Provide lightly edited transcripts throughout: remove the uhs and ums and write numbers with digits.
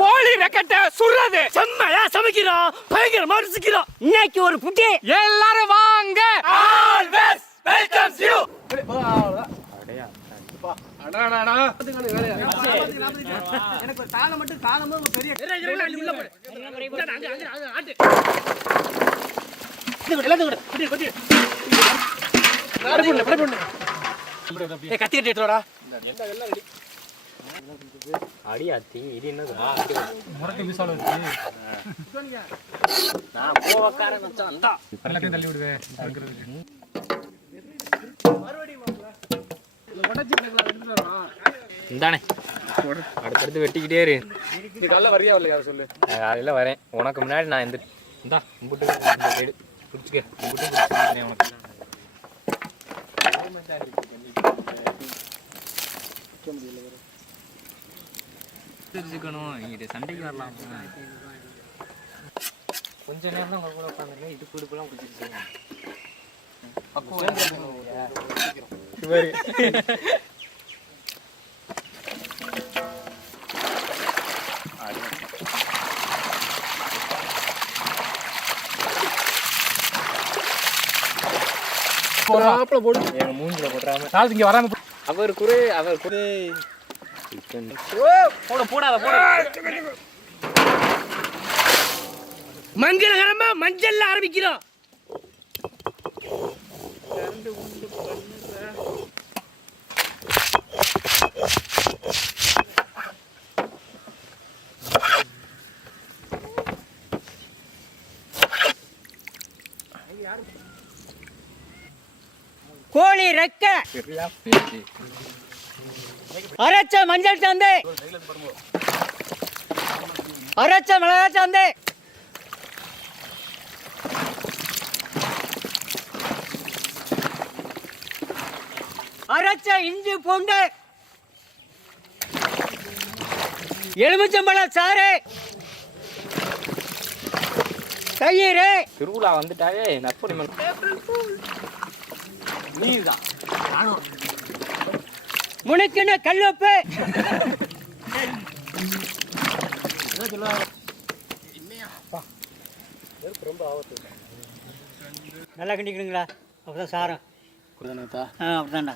கோழி ரெக்கட்ட சுடுறது செம்மையா சமைக்கிறோம், பயங்கரமா ருசிக்கிறோம். இன்னைக்கு ஒரு புட்டி, எல்லாரும் வாங்க. Always welcomes you. எனக்கு காலம் மட்டும் காலமும் பெரிய கத்தி கட்டிடுறா அடியாத்தி இது என்னது முரட்டு மீசால இருக்கு. நான் கோவக்காரன் மச்சான் அந்த எல்லாத்தையும் தள்ளி விடுவேன். இந்தானே அடுத்தடுத்து வெட்டிக்கிட்டே இரு. நீ காலைல வரியா வரலையா சொல்லு. காலையில வரேன். உனக்கு முன்னாடி நான் இந்தா கும்பிட்டு பிடிச்சிக்க கும்பிட்டு உனக்கு தெரிஞ்சுக்கணும். இங்கிட்ட சண்டைக்கு வரலாம். கொஞ்ச நேரம் தான் கூட உட்காந்துருக்கேன். இது குடுப்பெல்லாம் குடிச்சிருக்கேன். எங்க மூஞ்சில போடுறாம நாளைக்கு இங்க வராம அவர் குறை போடாத மங்களகரமா மஞ்சள்ல ஆரம்பிக்கிறோம். கோழி ரெக்க அரைச்ச மஞ்சள் சாந்து, அரைச்ச மிளகா சாந்து, அரைச்ச இஞ்சி பூண்டு, எலுமிச்சம்பழ சாறு, தயிர். திருவிழா வந்துட்டாவே நற்பணி நீதான் முனைக்குன்னு கல்லுப்பு. நல்லா கிண்டிக்கணுங்களா? அப்பதான் சாரம் அப்படிதான்டா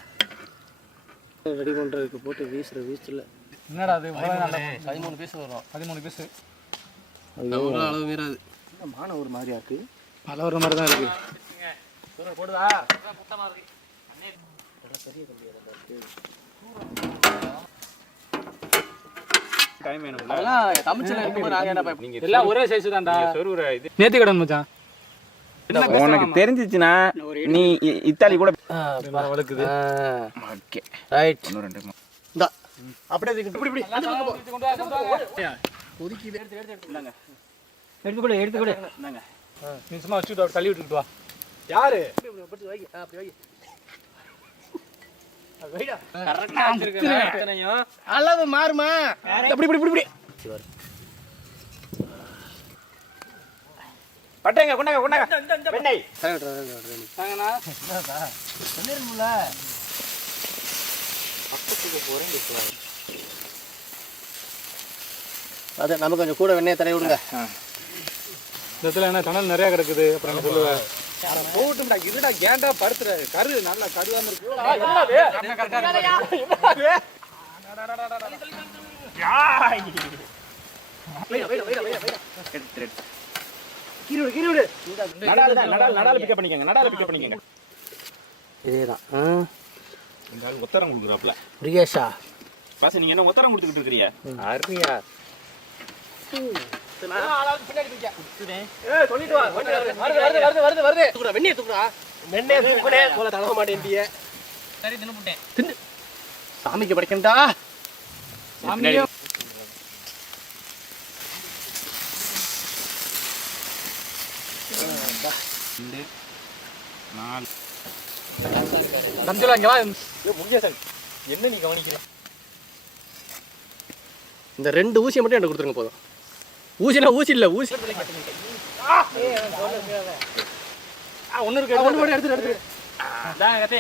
ரெடி பண்ணுறதுக்கு போட்டு வீசுல. என்னடா அது 13 பீஸ் வரும். 13 பீஸ் அளவு மீறாது. மான ஒரு மாதிரியா இருக்கு, பல ஒரு மாதிரி தான் இருக்கு. போடுதா ஒரே சைஸ் தான்டா. நேத்து கடன் மச்சான் உனக்கு தெரிஞ்சிச்சுன்னா நீ இத்தாலி கூட வளர்க்குது. Okay right. இந்தா அப்படியே எடுத்துக்கூட நீ சும்மா வச்சு தள்ளி விட்டுக்கிட்டு வா. யாரு அளவு மாறுமா? பட்டேங்க கொண்டாங்க அது நமக்கு கொஞ்சம் கூட வெண்ணெய் தடவி விடுங்க. இந்த இடத்துல என்ன தணல் நிறைய கிடக்குது. அப்புறம் என்ன சொல்லுவேன் போட்டுடா இருடா கேண்டா படுத்துற கரு நல்லா கருவாம இருக்கு. நடால பிக்கப் பண்ணிக்கங்க. இதேதான் இந்த ஆள் ஒத்தரம் கொடுக்குறாப்ல. பிரிகேஷா பாஸ் நீங்க என்ன ஒத்தரம் கொடுத்துக்கிட்டு இருக்கீங்க? அரியா சாமிக்கு படைக்கண்டா. என்ன நீ கவனிக்கிற? இந்த 2 ஊசியை மட்டும் எனக்கு கொடுத்துருங்க போதும். ஊசினா ஊசி இல்லை, ஊசி ஒன்று இருக்கு, ஒன்று மட்டும் எடுத்துட்டு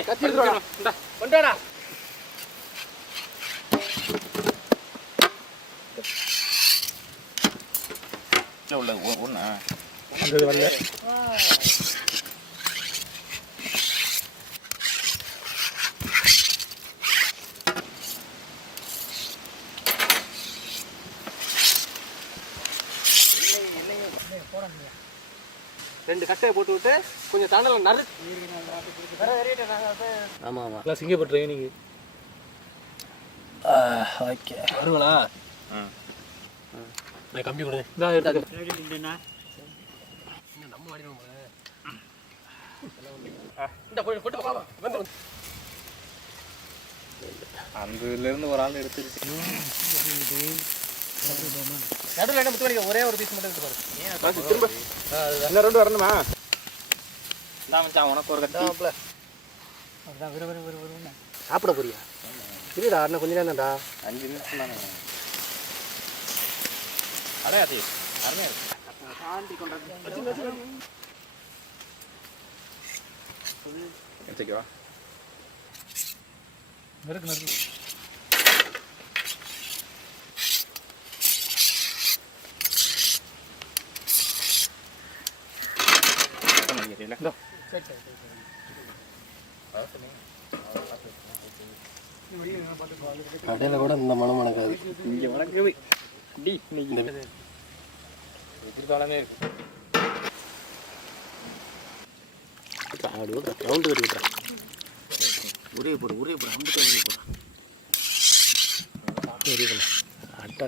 கத்தி கொண்டாடா. ஒன்று வரல. ரெண்டு கட்டையை போட்டு விட்டு கொஞ்சம் தண்டல நறு. ஆமாம் ஆமாம் எல்லாம் சிங்கப்பூர் ட்ரைனிங்கு. ஓகே வருங்களா? நான் கம்பி கொடுங்க. இதான் எடுத்துக்கண்ணா. நம்ம வாடினோம் இந்த போட்டு அந்த இதுலேருந்து ஒரு ஆள் எடுத்துருச்சு. நடுவில் என்ன முத்து ஒரே ஒரு பீஸ் மட்டும் எடுத்து பாரு. திரும்ப என்ன ரெண்டு வரணுமா? உனக்கு ஒரு கட்டி சாப்பிட போறியா? இல்லடா அண்ணா கொஞ்ச நேரம் தான்டா. 5 நிமிஷம் தானே. அடையாதி அருமையா இருக்கு. சாந்தி கொண்டாந்து எடுத்துக்கவா? நறுக்கு நறுக்கு. கடையில் கூட இந்த மனம் மணக்காது. இங்கே வணக்குது எதிர்காலமே இருக்கு. ரவுண்டு கட்டி விட்டுறேன். ஒரே போடு ஒரே போடு அம்புட்டு ஒரே போடு ஒரே போடு அட்டா.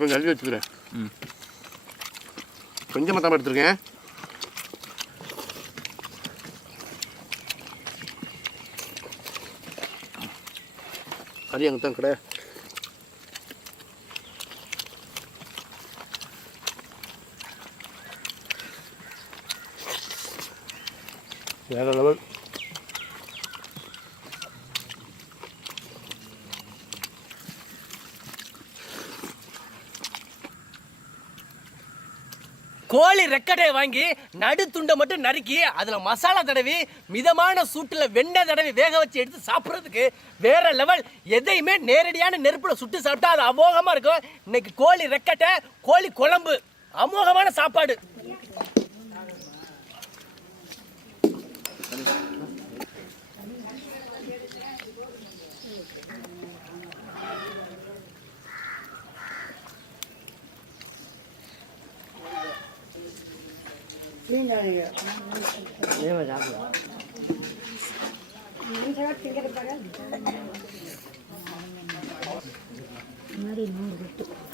கொஞ்சம் அள்ளி வச்சுக்கிறேன். கொஞ்சமாக தான் எடுத்துருக்கேன். கறி அங்கே தான் கடை. வேற லெவல். கோழி ரெக்கடையை வாங்கி நடு துண்டை மட்டும் நறுக்கி அதில் மசாலா தடவி மிதமான சூட்டில் வெண்ணெய் தடவி வேக வச்சு எடுத்து சாப்பிட்றதுக்கு வேற லெவல். எதையுமே நேரடியான நெருப்பில் சுட்டு சாப்பிட்டா அது அமோகமாக இருக்கும். இன்னைக்கு கோழி ரெக்கட்டை, கோழி குழம்பு, அமோகமான சாப்பாடு. சாப்பிடுவோம்.